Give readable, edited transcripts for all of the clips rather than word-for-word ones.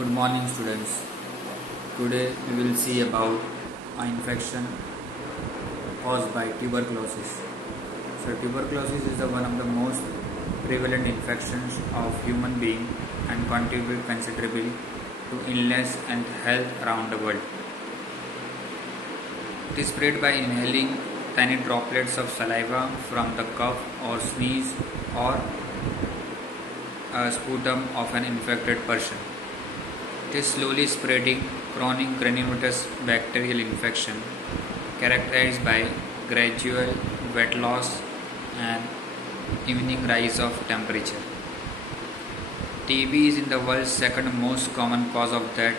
Good morning, students. Today we will see about an infection caused by tuberculosis. So tuberculosis is one of the most prevalent infections of human being and contribute considerably to illness and health around the world. It is spread by inhaling tiny droplets of saliva from the cough or sneeze or a sputum of an infected person. It is slowly spreading chronic granulomatous bacterial infection characterized by gradual weight loss and evening rise of temperature. TB is in the world's second most common cause of death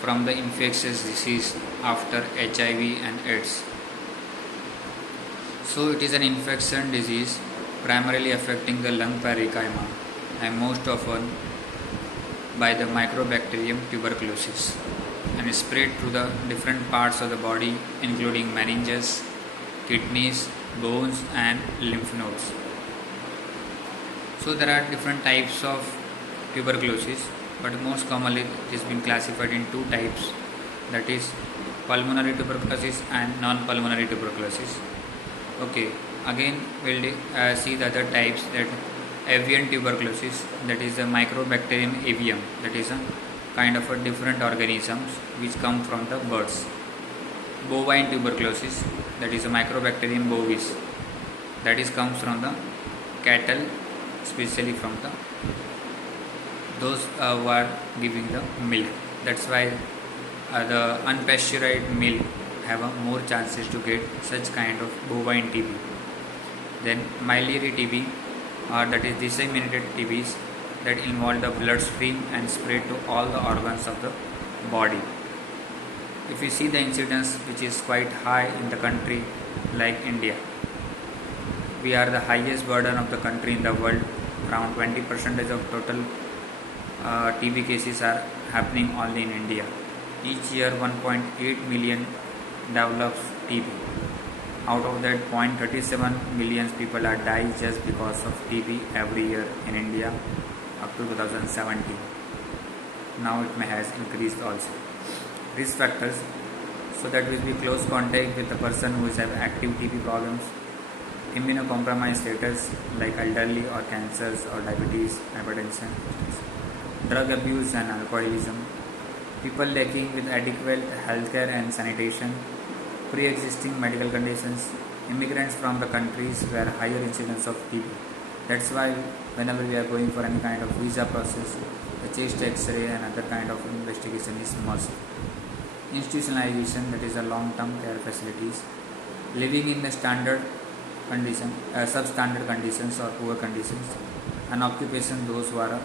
from the infectious disease after HIV and AIDS. So it is an infection disease primarily affecting the lung parenchyma and most often by the microbacterium tuberculosis and is spread through the different parts of the body including meninges, kidneys, bones and lymph nodes. So there are different types of tuberculosis, but most commonly it has been classified in two types, that is pulmonary tuberculosis and non-pulmonary tuberculosis. Okay, again we'll see the other types, that avian tuberculosis, that is the microbacterium avium, that is a kind of a different organisms which come from the birds. Bovine tuberculosis, that is a microbacterium bovis, that is comes from the cattle, especially from the those who are giving the milk. That's why the unpasteurized milk have more chances to get such kind of bovine TB. Then miliary TB, that is disseminated TBs that involve the bloodstream and spread to all the organs of the body. If you see the incidence, which is quite high in the country like India, we are the highest burden of the country in the world. Around 20% of total TB cases are happening only in India. Each year 1.8 million develops TB. Out of that, 0.37 million people are dying just because of TB every year in India up to 2017. Now it may has increased also. Risk factors, so that will be close contact with the person who has active TB problems, immunocompromised status like elderly or cancers or diabetes, hypertension, drug abuse and alcoholism, people lacking with adequate healthcare and sanitation, pre-existing medical conditions, immigrants from the countries where higher incidence of TB. That's why whenever we are going for any kind of visa process, the chest x-ray and other kind of investigation is must. Institutionalization, that is a long-term care facilities, living in the standard condition, substandard conditions or poor conditions, and occupation, those who are a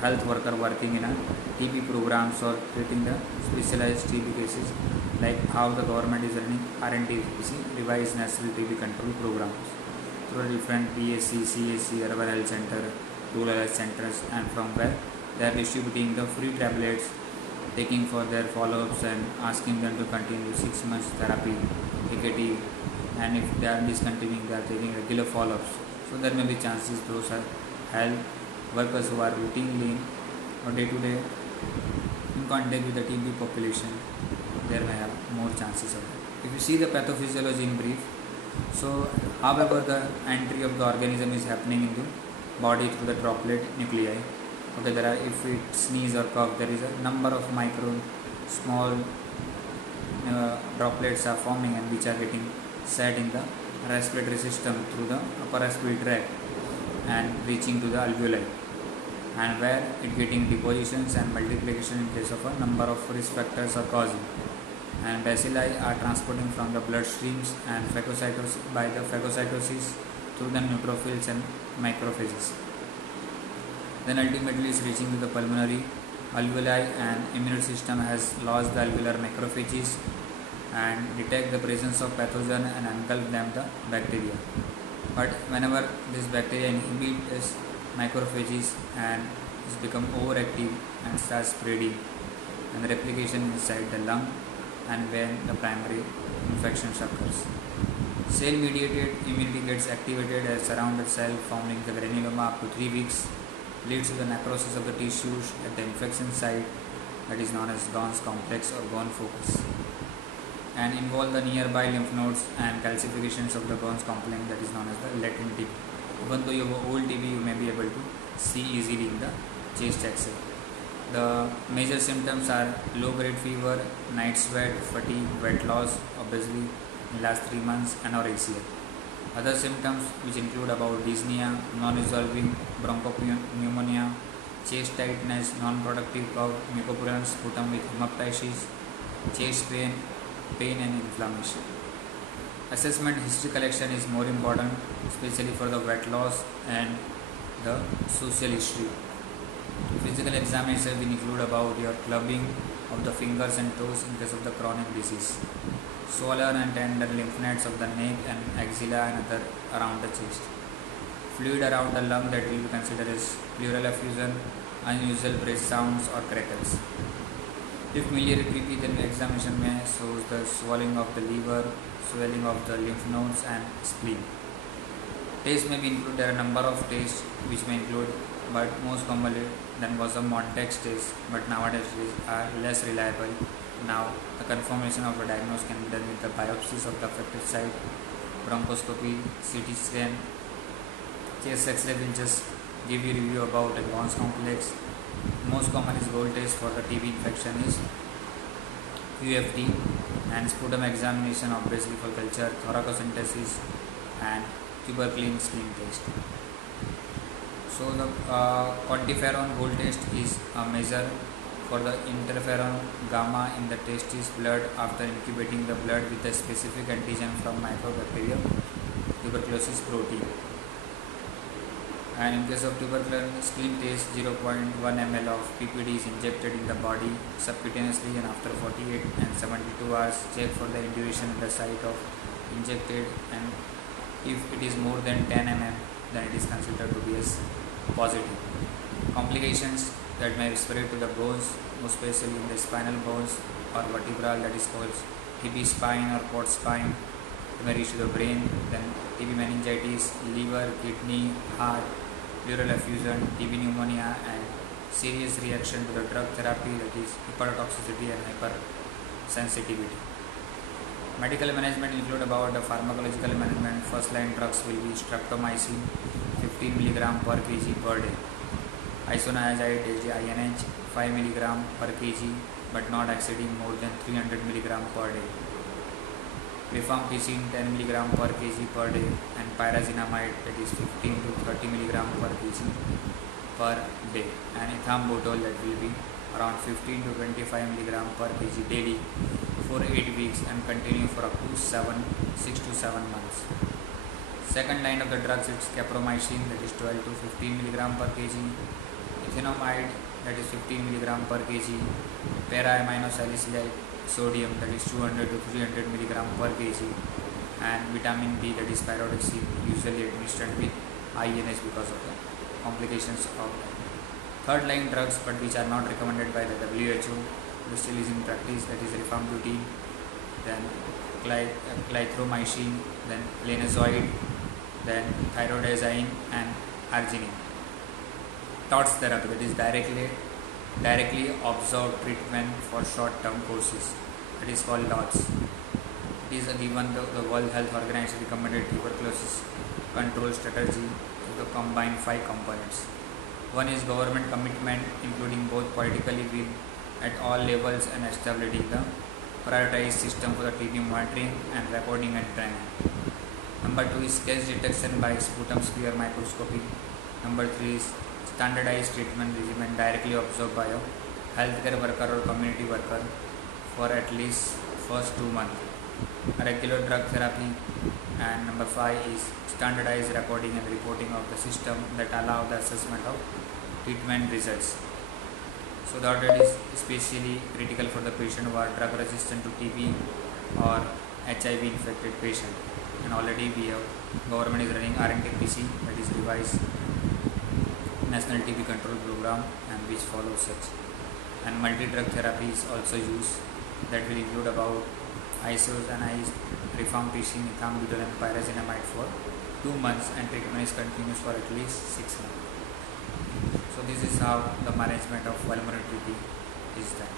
health worker working in a TB programs or treating the specialized TB cases, like how the government is running RNTC, Revised National TB Control Programs, through different PSC, CSC, urban health center, rural health centers, and from where they are distributing the free tablets, taking for their follow-ups and asking them to continue 6 months therapy, AKT, and if they are discontinuing, they are taking regular follow-ups. So there may be chances those are health workers who are routinely or day-to-day in contact with the TB population, there may have more chances of it. If you see the pathophysiology in brief, so however the entry of the organism is happening into body through the droplet nuclei. Okay, there are, if it sneeze or cough, there is a number of small droplets are forming and which are getting set in the respiratory system through the upper respiratory tract and reaching to the alveoli, and where it getting depositions and multiplication in case of a number of risk factors are causing, and bacilli are transporting from the bloodstreams and phagocytosis by the phagocytosis through the neutrophils and macrophages. Then ultimately is reaching to the pulmonary alveoli, and immune system has lost the alveolar macrophages and detect the presence of pathogen and engulf them the bacteria. But whenever this bacteria inhibit this macrophages and is become overactive and starts spreading and the replication inside the lung, and when the primary infection occurs. Cell mediated immunity gets activated as surrounded cell forming the granuloma up to 3 weeks, leads to the necrosis of the tissues at the infection site that is known as Ghon's complex or Ghon focus, and involve the nearby lymph nodes and calcifications of the Ghon's complex, that is known as the latent TB. Even though you have old TB, you may be able to see easily in the chest X-ray. The major symptoms are low-grade fever, night sweat, fatigue, weight loss, obviously in last 3 months, anorexia. Other symptoms which include about dyspnea, non-resolving bronchopneumonia, chest tightness, non-productive cough, mucopurulent sputum with hemoptysis, chest pain, and inflammation. Assessment history collection is more important, especially for the weight loss and the social history. Physical examination will include about your clubbing of the fingers and toes in case of the chronic disease, swollen and tender lymph nodes of the neck and axilla and other around the chest, fluid around the lung that will be considered as pleural effusion, unusual breath sounds or crackles. If miliary TB, then the examination may shows the swelling of the liver, swelling of the lymph nodes and spleen. Tests may be included. There are a number of tests which may include, but most commonly than was a Montex test, but nowadays are less reliable. Now the confirmation of the diagnosis can be done with the biopsies of the affected site, bronchoscopy, CT scan. Chest X-ray will just give you review about the Ghon's complex. Most common is gold test for the TB infection is UFT, and sputum examination obviously for culture, thoracocentesis and tuberculin spleen test. So the quantiferon gold test is a measure for the interferon gamma in the testis blood after incubating the blood with a specific antigen from Mycobacterium tuberculosis protein. And in case of tuberculin spleen test, 0.1 ml of PPD is injected in the body subcutaneously, and after 48 and 72 hours check for the induration at the site of injected, and if it is more than 10 mm then it is considered to be as positive. Complications that may spread to the bones, most especially in the spinal bones or vertebral, that is called TB spine or port spine. It may reach to the brain, then TB meningitis, liver, kidney, heart, pleural effusion, TB pneumonia, and serious reaction to the drug therapy, that is hepatotoxicity and hypersensitivity. Medical management include about the pharmacological management. First line drugs will be streptomycin 15 mg per kg per day, isoniazid INH 5 mg per kg but not exceeding more than 300 mg per day, rifampicin 10 mg per kg per day, and pyrazinamide, that is 15 to 30 mg per kg per day, and ethambutol, that will be around 15 to 25 mg per kg daily for 8 weeks and continue for up to 6 to 7 months. Second line of the drugs is capromycin, that is 12 to 15 mg per kg, ethinomide, that is 15 mg per kg, para-aminosalicylate sodium, that is 200 to 300 mg per kg, and vitamin B, that is pyridoxine, usually administered with INH because of the complications of that. Third line drugs, but which are not recommended by the WHO, which still is in practice, that is rifampicin, then clarithromycin, then linezolid, then thyroxine and arginine. TOTS therapy, that is directly observed treatment for short-term courses, that is called TOTS. It is given the World Health Organization recommended tuberculosis control strategy to combine 5 components. One is government commitment, including both politically will at all levels and establishing the prioritized system for the TB monitoring and recording and training. Number 2 is case detection by sputum sphere microscopy. Number 3 is standardized treatment regimen directly observed by a healthcare worker or community worker for at least first 2 months. Regular drug therapy. And number 5 is standardized recording and reporting of the system that allow the assessment of treatment results. So that it is especially critical for the patient who are drug resistant to TB or HIV infected patient. And already we have government is running RNTPC, that is revised National TB Control Program, and which follows such. And multi-drug therapy is also used, that will include about isoniazid, rifampicin, ethambutol and pyrazinamide for 2 months, and treatment is continuous for at least 6 months. So this is how the management of pulmonary TB is that.